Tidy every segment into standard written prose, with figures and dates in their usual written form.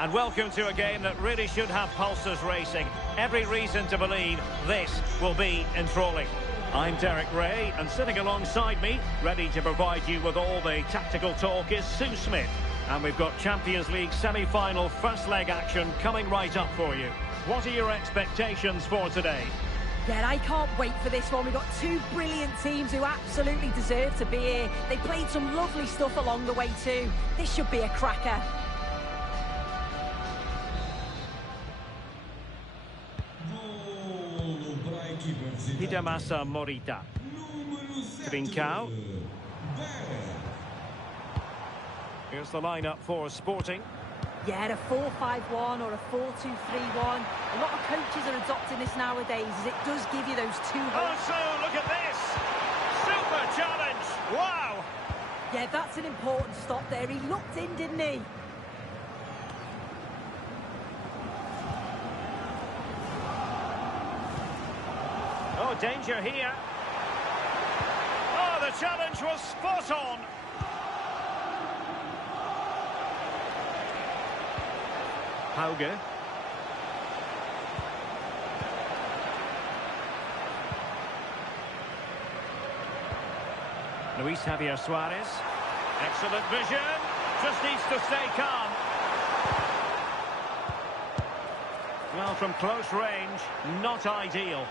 And welcome to a game that really should have pulses racing. Every reason to believe this will be enthralling. I'm Derek Ray, and sitting alongside me, ready to provide you with all the tactical talk, is Sue Smith. And we've got Champions League semi-final first leg action coming right up for you. What are your expectations for today? Yeah, I can't wait for this one. We've got two brilliant teams who absolutely deserve to be here. They played some lovely stuff along the way too. This should be a cracker. Hidemasa Morita. Trincao. Here's the lineup for Sporting. Yeah, a 4-5-1 or a 4-2-3-1. A lot of coaches are adopting this nowadays as it does give you those two... Also, look at this! Super challenge! Wow! Yeah, that's an important stop there. He looked in, didn't he? Oh, danger here. Oh, the challenge was spot on. Hauge. Luis Javier Suarez. Excellent vision. Just needs to stay calm. Well, from close range, not ideal.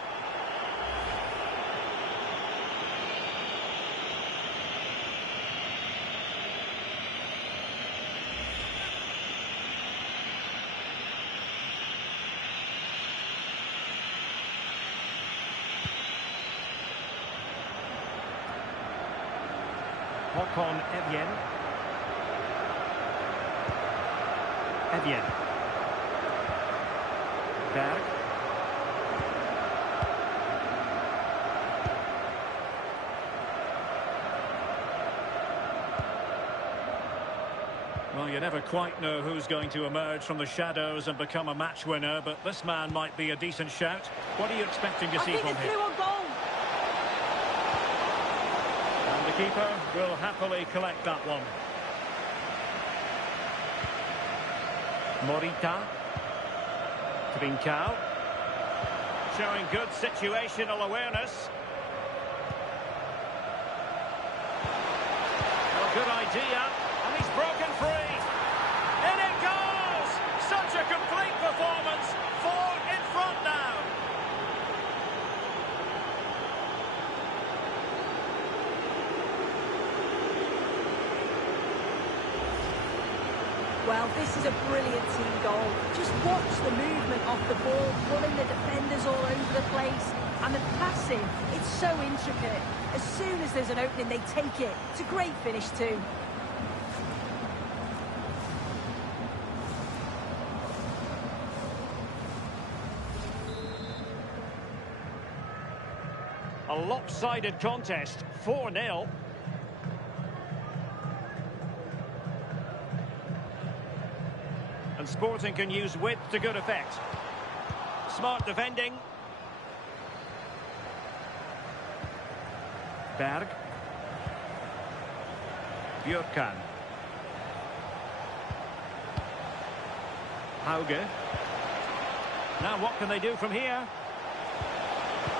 Håkon Evjen. Berg. Well, you never quite know who's going to emerge from the shadows and become a match winner, but this man might be a decent shout. What are you expecting to see from him? Through on goal. And the keeper will happily collect that one. Morita. Trincao. Showing good situational awareness. Well, good idea. And he's broken free. In it goes! Such a complete performance. 4 in front now. Well, this is a brilliant team goal. Just watch the movement off the ball, pulling the defenders all over the place. And the passing, it's so intricate. As soon as there's an opening, they take it. It's a great finish too. A lopsided contest, 4-0. And Sporting can use width to good effect. Smart defending. Berg. Björkan. Hauge. Now what can they do from here?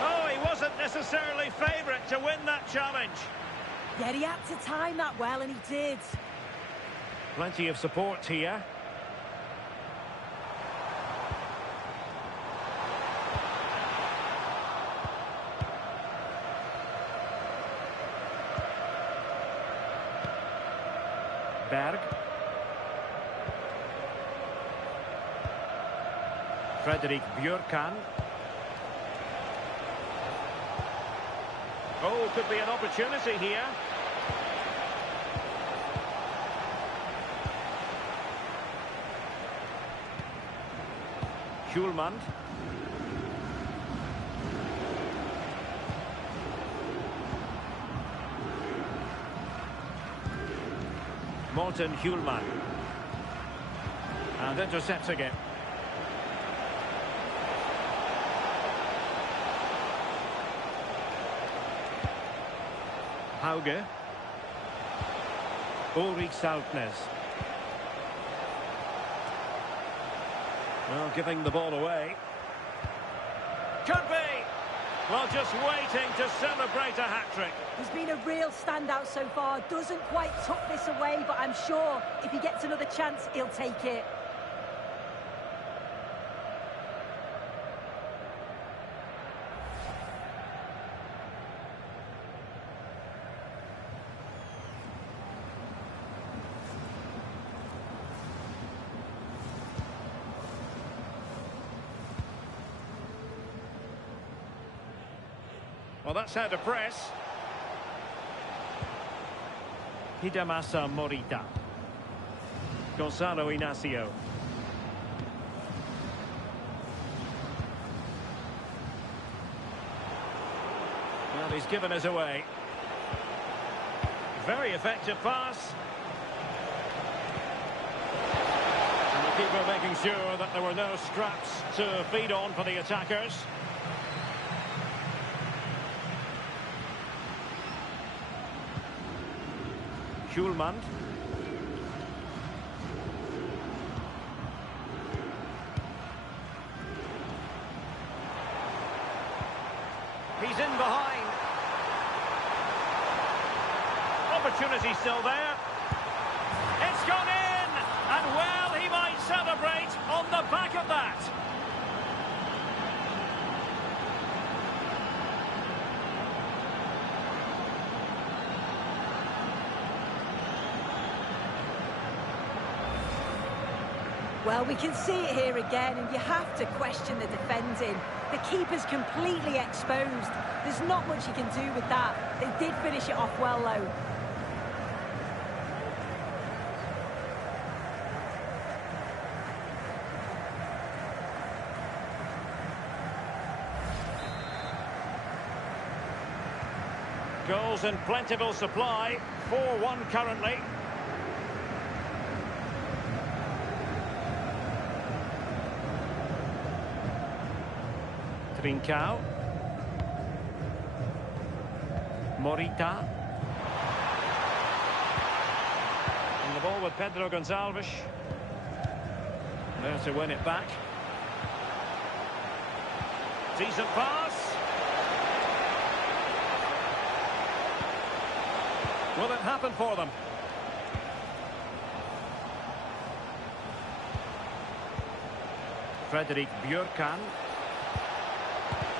Oh, he wasn't necessarily favourite to win that challenge. Yeah, he had to time that well, and he did. Plenty of support here. Berg. Fredrik Björkan. Oh, could be an opportunity here. Schulman. Morten Hjulman. And intercepting it. Hauge. Ulrich Saltnes. Well, giving the ball away. Could be. Well, just waiting to celebrate a hat-trick. He's been a real standout so far. Doesn't quite tuck this away, but I'm sure if he gets another chance, he'll take it. Well, that's how to press. Hidemasa Morita. Gonzalo Inacio. Well, he's given us away. Very effective pass. And the keeper making sure that there were no scraps to feed on for the attackers. Schulman. He's in behind. Opportunity still there. It's gone in! And well, he might celebrate on the back of that. Well, we can see it here again, and you have to question the defending. The keeper's completely exposed. There's not much you can do with that. They did finish it off well, though. Goals in plentiful supply. 4-1 currently. Trincao. Morita. And the ball with Pedro Gonçalves. There to win it back. Decent pass. Will it happen for them? Fredrik Björkan.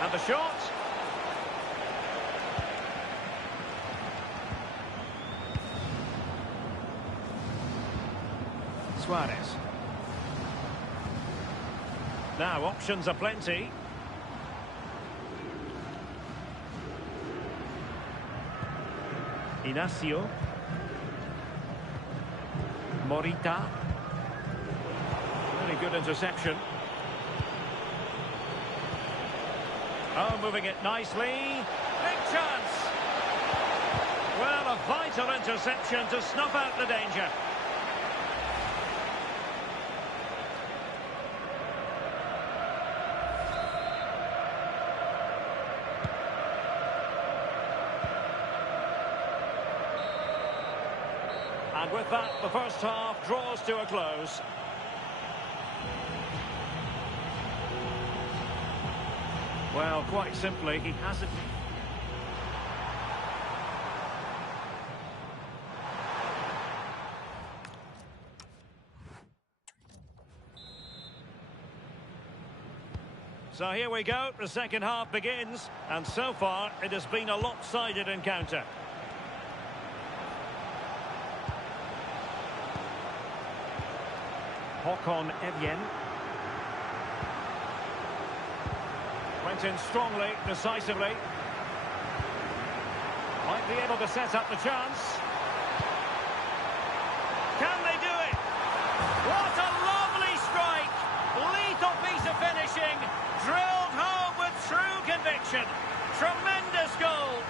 And the shot. Suarez. Now options are plenty. Inacio. Morita. Very good interception. Oh, moving it nicely. Big chance. Well, a vital interception to snuff out the danger. And with that, the first half draws to a close. Well, quite simply, he hasn't... So here we go, the second half begins, and so far it has been a lopsided encounter. Håkon Evjen. Went in strongly, decisively. Might be able to set up the chance. Can they do it? What a lovely strike! Lethal piece of finishing. Drilled home with true conviction. Tremendous goal.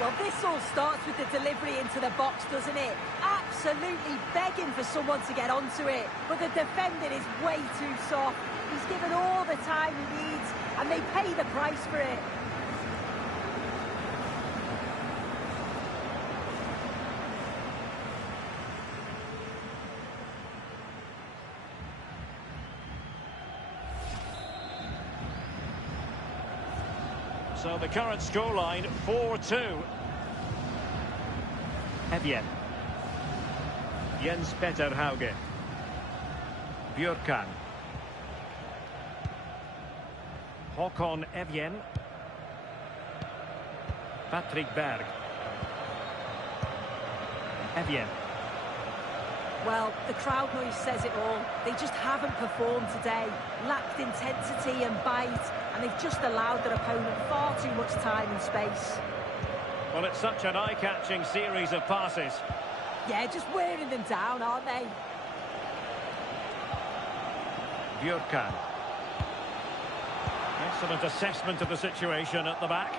Well, this all starts with the delivery into the box, doesn't it? Absolutely begging for someone to get onto it. But the defending is way too soft. He's given all the time he needs, and they pay the price for it. So the current scoreline, 4-2. Evjen. Jens Petter Hauge. Björkan. Håkon Evjen. Patrick Berg. Evjen. Well, the crowd noise says it all. They just haven't performed today. Lacked intensity and bite, and they've just allowed their opponent far too much time and space. Well, it's such an eye-catching series of passes. Yeah, just wearing them down, aren't they? Björkan. Excellent assessment of the situation at the back.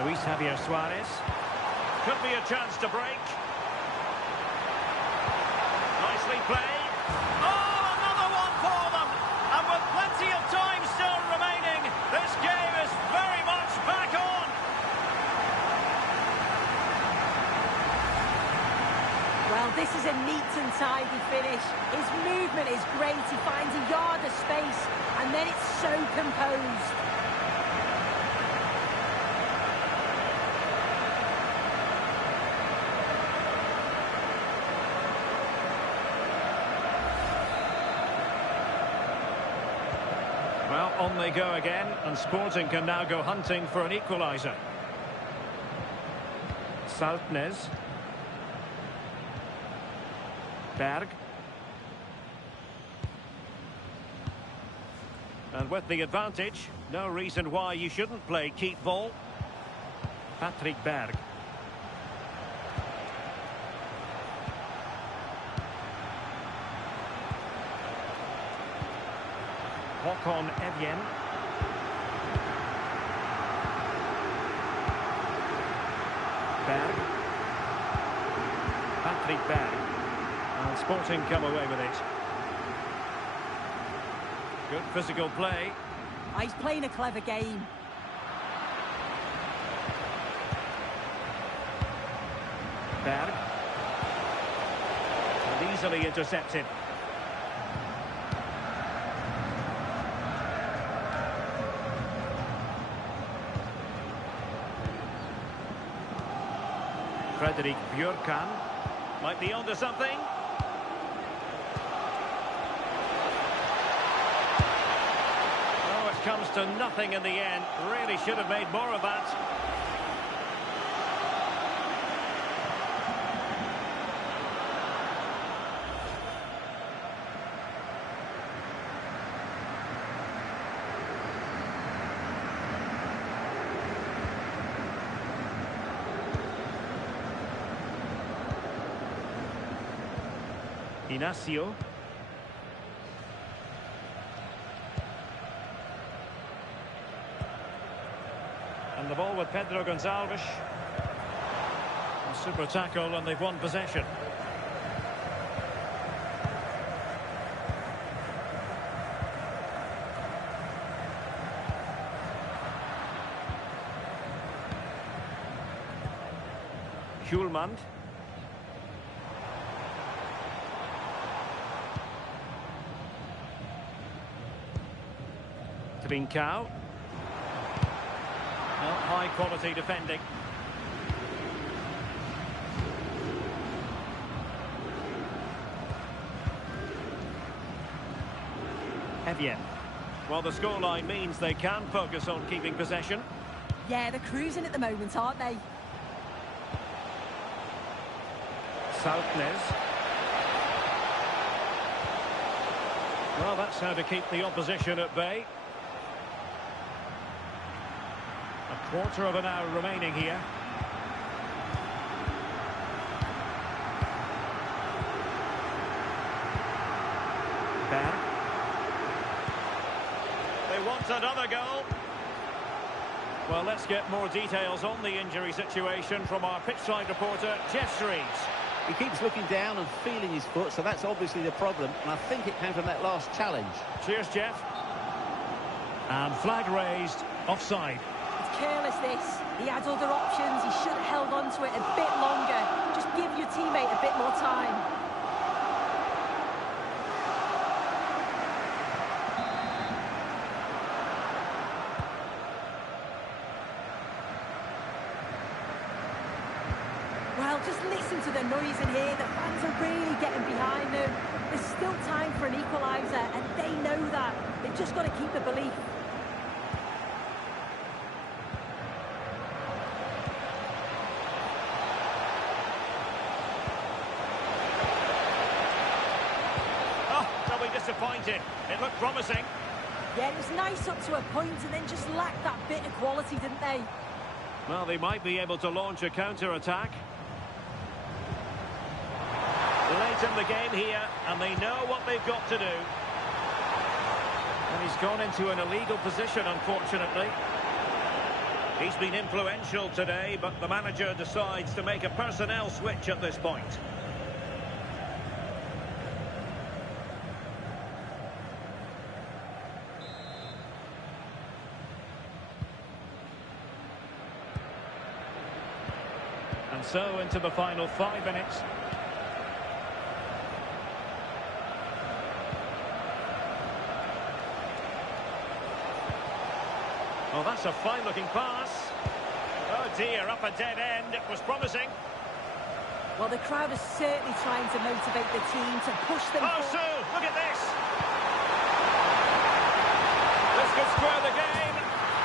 Luis Javier Suarez. Could be a chance to break. Nicely played. Oh, another one for them! And with plenty of time still remaining, this game is very much back on. Well, this is a neat and tidy finish. His movement is great. He finds a yard of space, and then it's so composed. Well, on they go again, and Sporting can now go hunting for an equaliser. Saltnes. Berg. And with the advantage, no reason why you shouldn't play keep ball. Patrick Berg. Håkon Evjen. Berg. Patrick Berg. And Sporting come away with it. Good physical play. Oh, he's playing a clever game. Berg. And easily intercepted. Fredrik Björkan might be onto something. Oh, it comes to nothing in the end. Really should have made more of that. Inacio. And the ball with Pedro Gonçalves. A super tackle and they've won possession. Hjulmand. Trincao. Well, high quality defending. Evjen. Well, the scoreline means they can focus on keeping possession. Yeah, they're cruising at the moment, aren't they? Saltnes. Well, that's how to keep the opposition at bay. A quarter of an hour remaining here. Berg. They want another goal. Well, let's get more details on the injury situation from our pitchside reporter, Jeff Streets. He keeps looking down and feeling his foot, so that's obviously the problem. And I think it came from that last challenge. Cheers, Jeff. And flag raised, offside. It's careless, this. He had other options. He should have held on to it a bit longer. Just give your teammate a bit more time. Just listen to the noise in here. The fans are really getting behind them. There's still time for an equaliser, and they know that. They've just got to keep the belief. Disappointed. It looked promising. Yeah, it was nice up to a point and then just lacked that bit of quality, didn't they? Well, they might be able to launch a counter-attack. Late in the game here, and they know what they've got to do. And he's gone into an illegal position, unfortunately. He's been influential today, but the manager decides to make a personnel switch at this point. And so into the final 5 minutes. Oh, that's a fine-looking pass. Oh dear, up a dead end. It was promising. Well, the crowd is certainly trying to motivate the team to push them. Oh, Sue, look at this. This could square the game.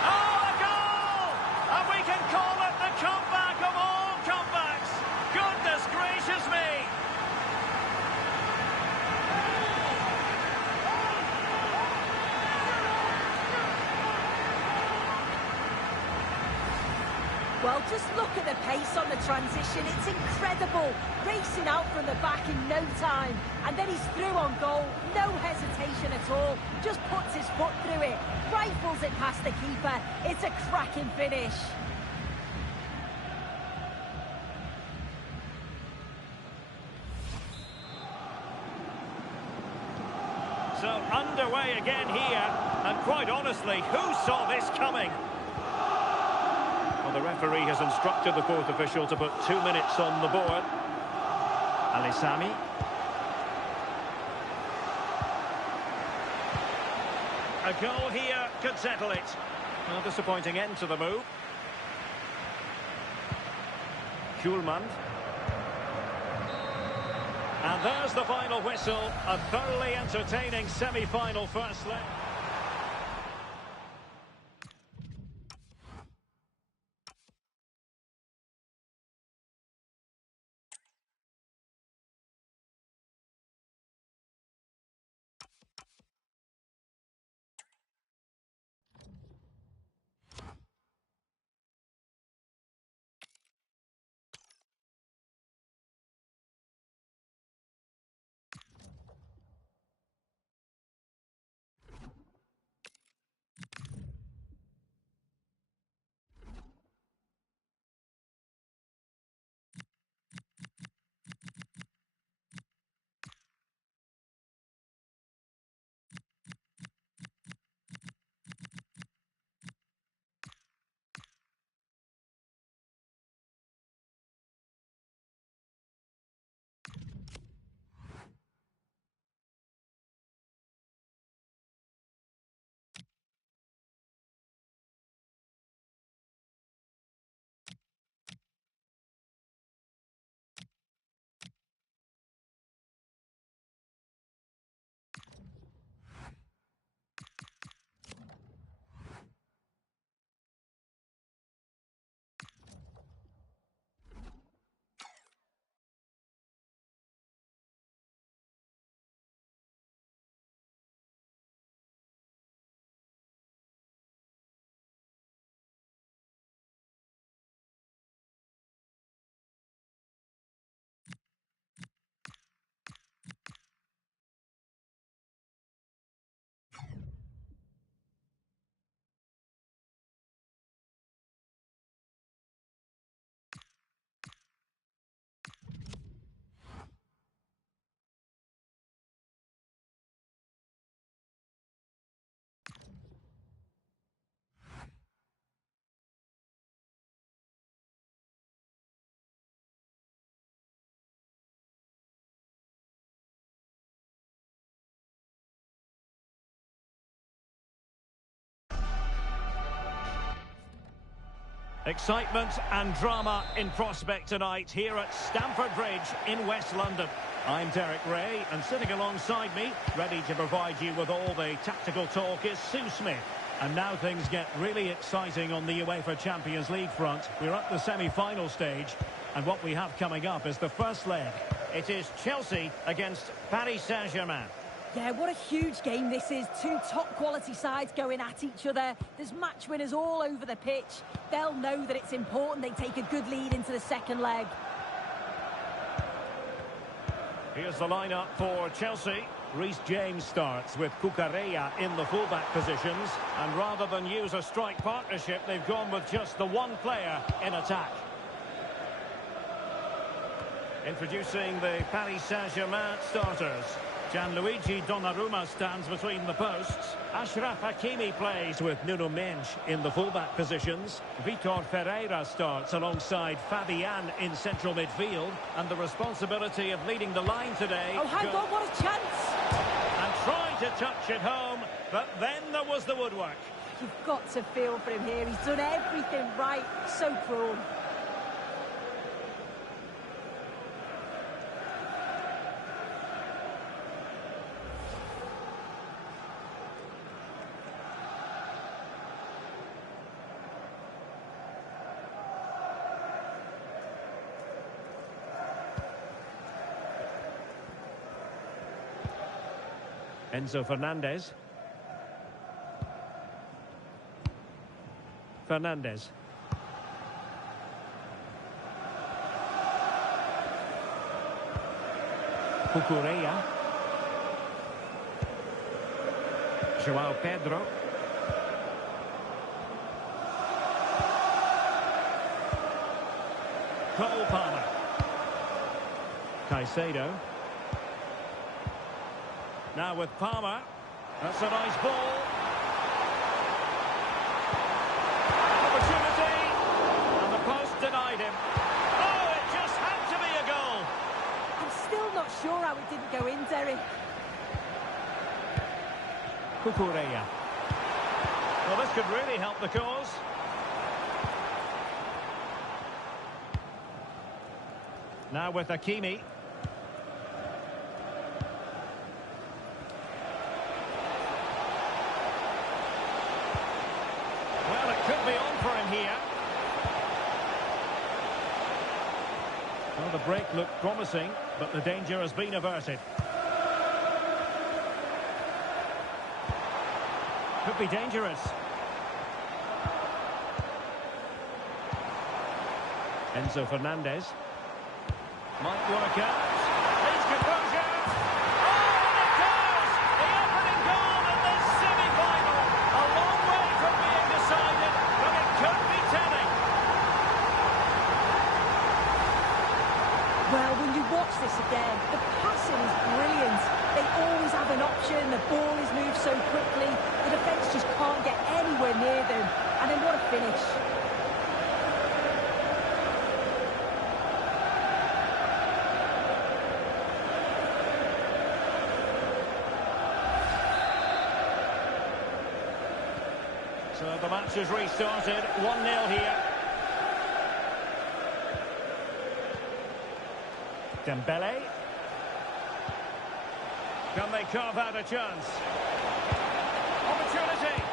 Oh, a goal! And we can call it the comeback of all comebacks. Goodness gracious me. Well, just look at the pace on the transition. It's incredible. Racing out from the back in no time. And then he's through on goal. No hesitation at all. Just puts his foot through it. Rifles it past the keeper. It's a cracking finish. So underway again here. And quite honestly, who saw this coming? Well, the referee has instructed the fourth official to put 2 minutes on the board. Alisami. A goal here could settle it. A disappointing end to the move. Kuhlmann. And there's the final whistle. A thoroughly entertaining semi-final first leg. Excitement and drama in prospect tonight here at Stamford Bridge in West London. I'm Derek Ray, and sitting alongside me, ready to provide you with all the tactical talk, is Sue Smith. And now things get really exciting on the UEFA Champions League front. We're at the semi-final stage, and what we have coming up is the first leg. It is Chelsea against Paris Saint-Germain. Yeah, what a huge game this is. Two top-quality sides going at each other. There's match winners all over the pitch. They'll know that it's important they take a good lead into the second leg. Here's the lineup for Chelsea. Reece James starts with Cucurella in the fullback positions. And rather than use a strike partnership, they've gone with just the one player in attack. Introducing the Paris Saint-Germain starters. Gianluigi Donnarumma stands between the posts. Achraf Hakimi plays with Nuno Mendes in the fullback positions. Vitor Ferreira starts alongside Fabian in central midfield. And the responsibility of leading the line today... Oh, hang on, what a chance! And tried to touch it home, but then there was the woodwork. You've got to feel for him here. He's done everything right. So cruel. Enzo Fernandez. Fernandez. Cucurella. Joao Pedro. Cole Palmer. Caicedo. Now with Palmer. That's a nice ball. Opportunity. And the post denied him. Oh, it just had to be a goal. I'm still not sure how it didn't go in, Derek. Cucurella. Well, this could really help the cause. Now with Hakimi. Well, it could be on for him here. Well, the break looked promising, but the danger has been averted. Could be dangerous. Enzo Fernandez. Might work out. His composure. Oh, and it goes! The opening goal in this semi-final. A long way from being decided, but it could be telling. Well, when you watch this again, the passing is brilliant. They always have an option. The ball is moved so quickly. The defence just can't get anywhere near them. And then what a finish. So the match has restarted, 1-0 here. Dembele. Can they carve out a chance? Opportunity!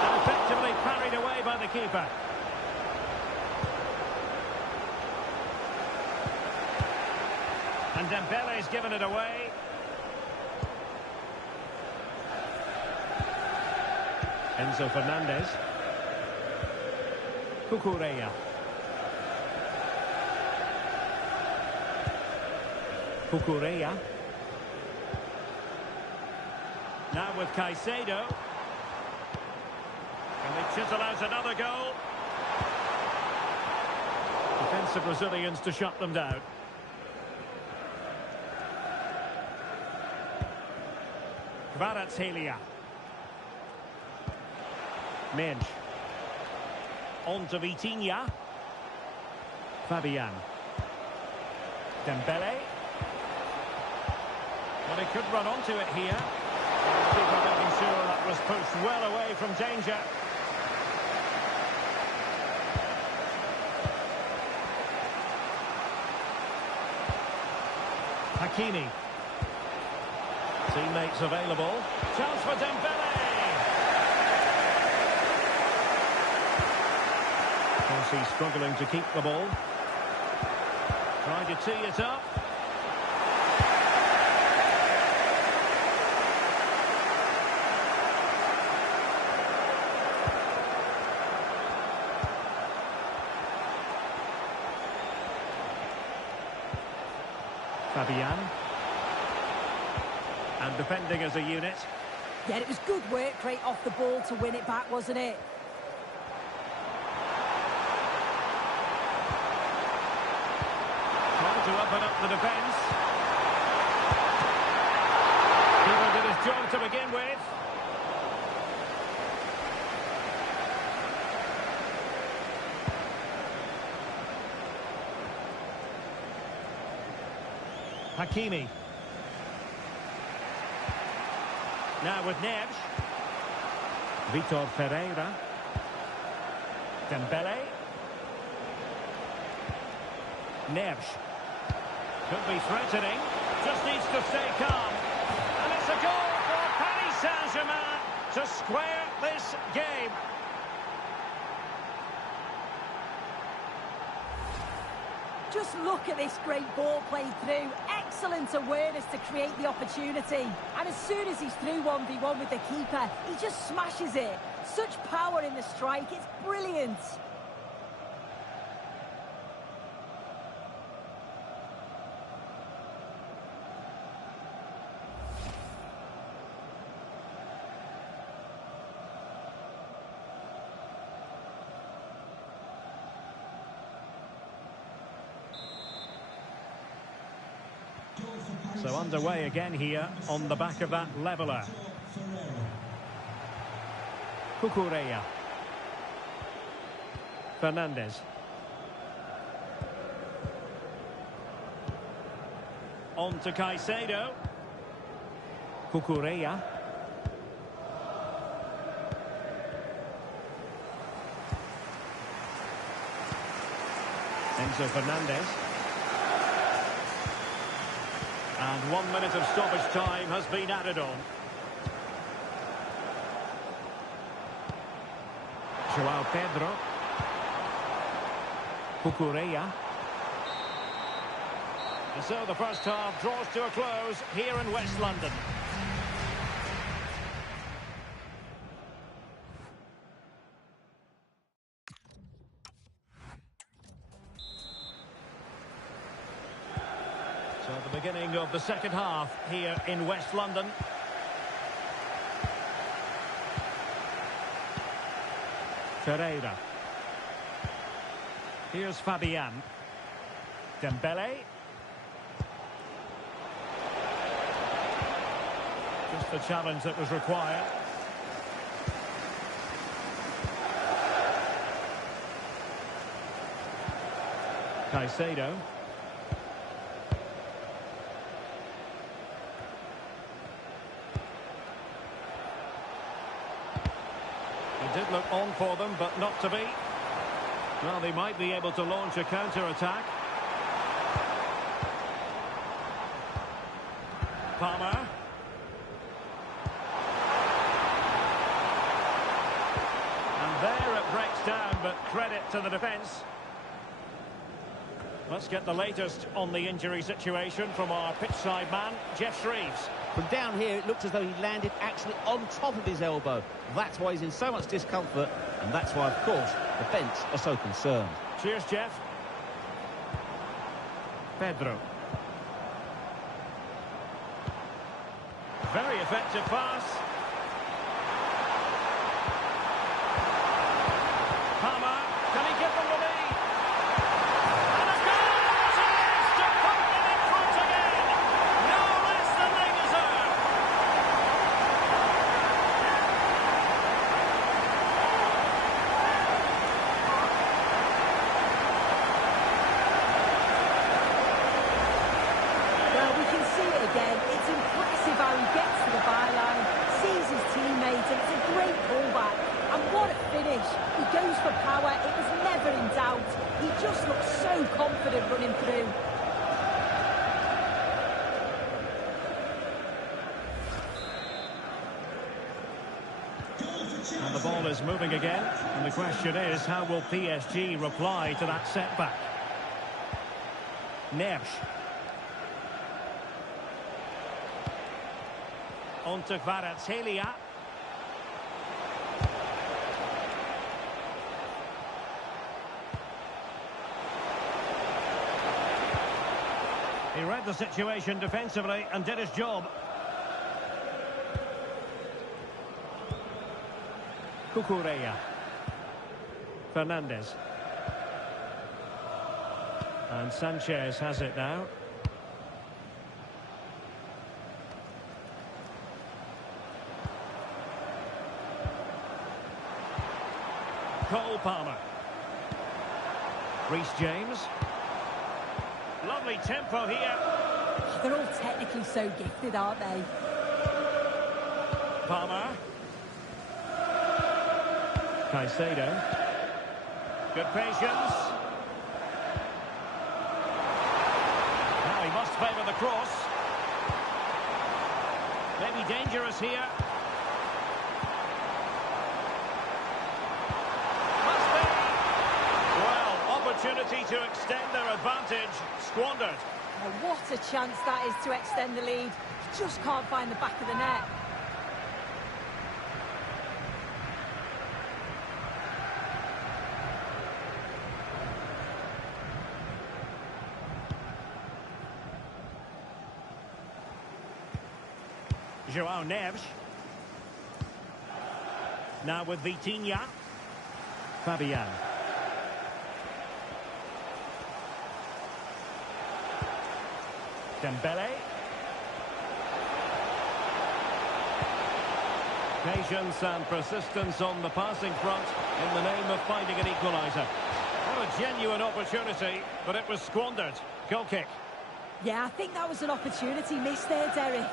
And effectively parried away by the keeper. And Dembele's given it away. Enzo Fernandez. Cucurella. Cucurella. Now with Caicedo. And they chisel out another goal. Defensive Brazilians to shut them down. Kvaratskhelia. Mendes. On to Vitinha. Fabian. Dembele. Well, he could run onto it here. Keeper making sure that was pushed well away from danger. Hakimi. Teammates available. Chance for Dembele. He's struggling to keep the ball. Trying to tee it up. Fabian. And defending as a unit. Yeah, it was good work rate off the ball to win it back, wasn't it? Trying to open up the defence. Keeper did his job to begin with. Hakimi. Now with Neves. Vitor Pereira. Dembele. Neves. Could be threatening. Just needs to stay calm. And it's a goal for Paris Saint-Germain to square this game. Just look at this great ball played through. Excellent awareness to create the opportunity. And as soon as he's through 1v1 with the keeper, he just smashes it. Such power in the strike, it's brilliant. So underway again here on the back of that leveller. Cucurella. Fernandes. On to Caicedo. Cucurella. Enzo Fernandez. And 1 minute of stoppage time has been added on. João Pedro. Cucurella. And so the first half draws to a close here in West London. So the beginning of the second half here in West London. Pereira. Here's Fabian. Dembele. Just the challenge that was required. Caicedo. It did look on for them, but not to be. Well, they might be able to launch a counter-attack. Palmer. And there it breaks down, but credit to the defence. Let's get the latest on the injury situation from our pitchside man, Jeff Shreves. From down here, it looked as though he landed actually on top of his elbow. That's why he's in so much discomfort, and that's why, of course, the bench are so concerned. Cheers, Jeff. Pedro. Very effective pass. Palmer, can he give them the lead? And a goal! It is to put them in front again! No less than they deserve! Well, we can see it again. It's impressive how he gets to the byline, sees his teammates, and it's a great pullback. And what a finish. He goes for power. It was never in doubt. He just looks so confident running through. And the ball is moving again. And the question is, how will PSG reply to that setback? Neves. On to Kvaratskhelia. He read the situation defensively and did his job. Cucurella. Fernandes. And Sanchez has it now. Cole Palmer. Reece James. Lovely tempo here. They're all technically so gifted, aren't they? Palmer. Caicedo. Good patience. Now he must favour the cross. Maybe dangerous here. Must be. Well, opportunity to extend their advantage. Squandered. Oh, what a chance that is to extend the lead. Just can't find the back of the net. Joao Neves. Now with Vitinha. Fabian. Dembele. Patience and persistence on the passing front in the name of finding an equaliser. What a genuine opportunity, but it was squandered. Goal kick. Yeah, I think that was an opportunity missed there, Derek.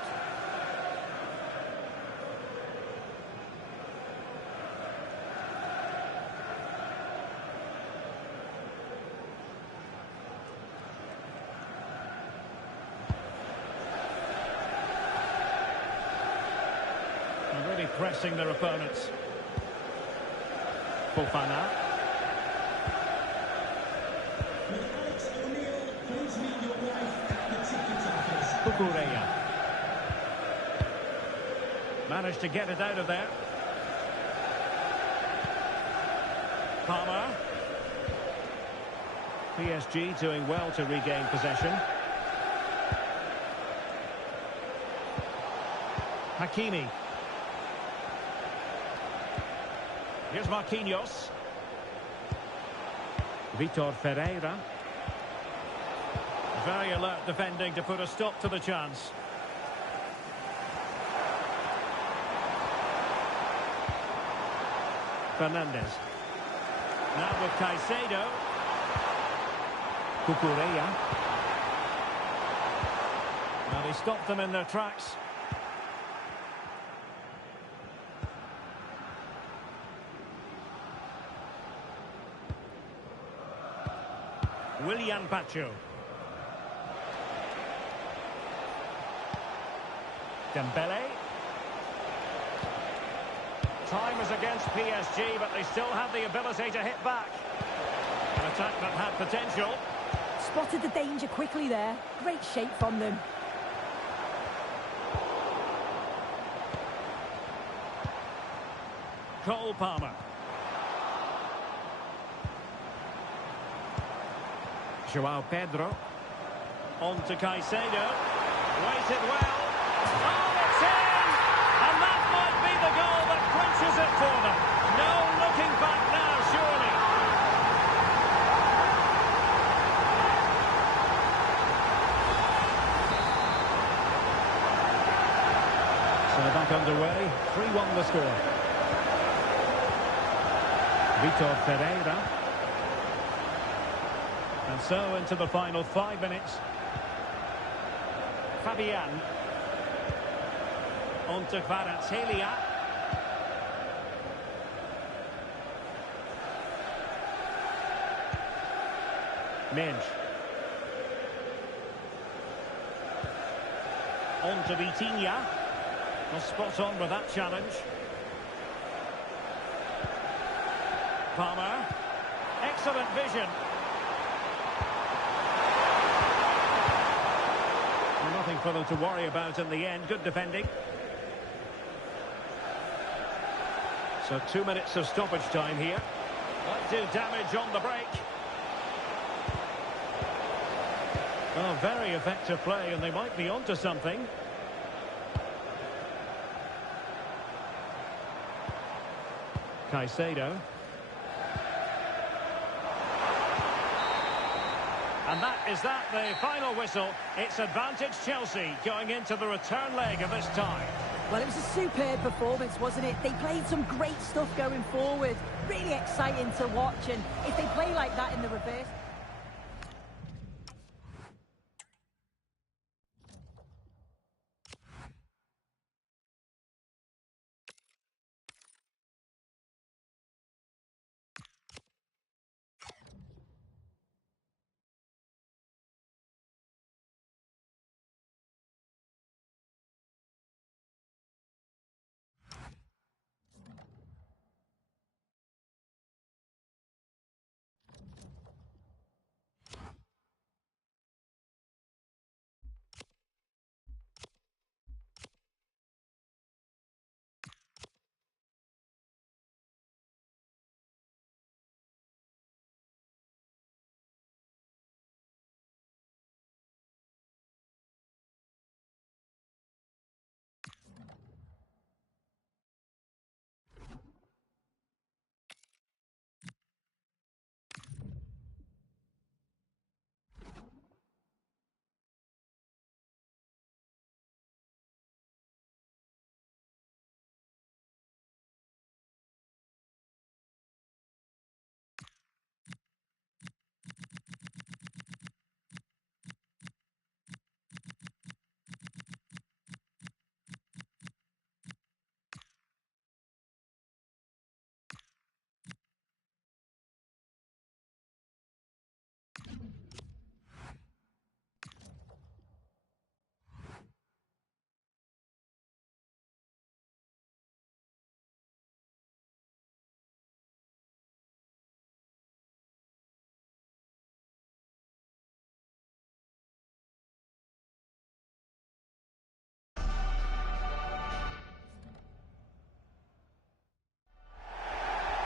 Really pressing their opponents. Fofana. Cucurella. Managed to get it out of there. Palmer. PSG doing well to regain possession. Hakimi. Here's Marquinhos. Vitor Ferreira. Very alert defending to put a stop to the chance. Fernandes. Now with Caicedo. Cucurella. Well, he stopped them in their tracks. Willian Pacho. Dembele. Time is against PSG, but they still have the ability to hit back. An attack that had potential. Spotted the danger quickly there. Great shape from them. Cole Palmer. Joao Pedro. On to Caicedo. Waited well. Oh, it's in! And that might be the goal that clinches it for them. No looking back now, surely. So back underway. 3-1 the score. Vitor Ferreira. And so into the final 5 minutes. Fabian. On to Kvaratskhelia. Minge. On to Vitinha. Well, spot on with that challenge. Palmer. Excellent vision. Nothing for them to worry about in the end. Good defending. So 2 minutes of stoppage time here. Might do damage on the break. Oh, very effective play, and they might be onto something. Caicedo. And that is the final whistle. It's advantage Chelsea going into the return leg of this tie. Well, it was a superb performance, wasn't it? They played some great stuff going forward. Really exciting to watch, and if they play like that in the reverse...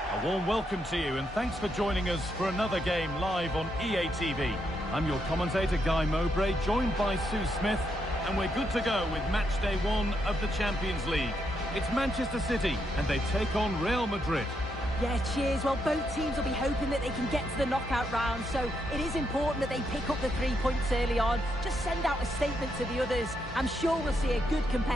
A warm welcome to you, and thanks for joining us for another game live on EA TV. I'm your commentator, Guy Mowbray, joined by Sue Smith, and we're good to go with match day 1 of the Champions League. It's Manchester City, and they take on Real Madrid. Yeah, cheers. Well, both teams will be hoping that they can get to the knockout round, so it is important that they pick up the 3 points early on. Just send out a statement to the others. I'm sure we'll see a good competitive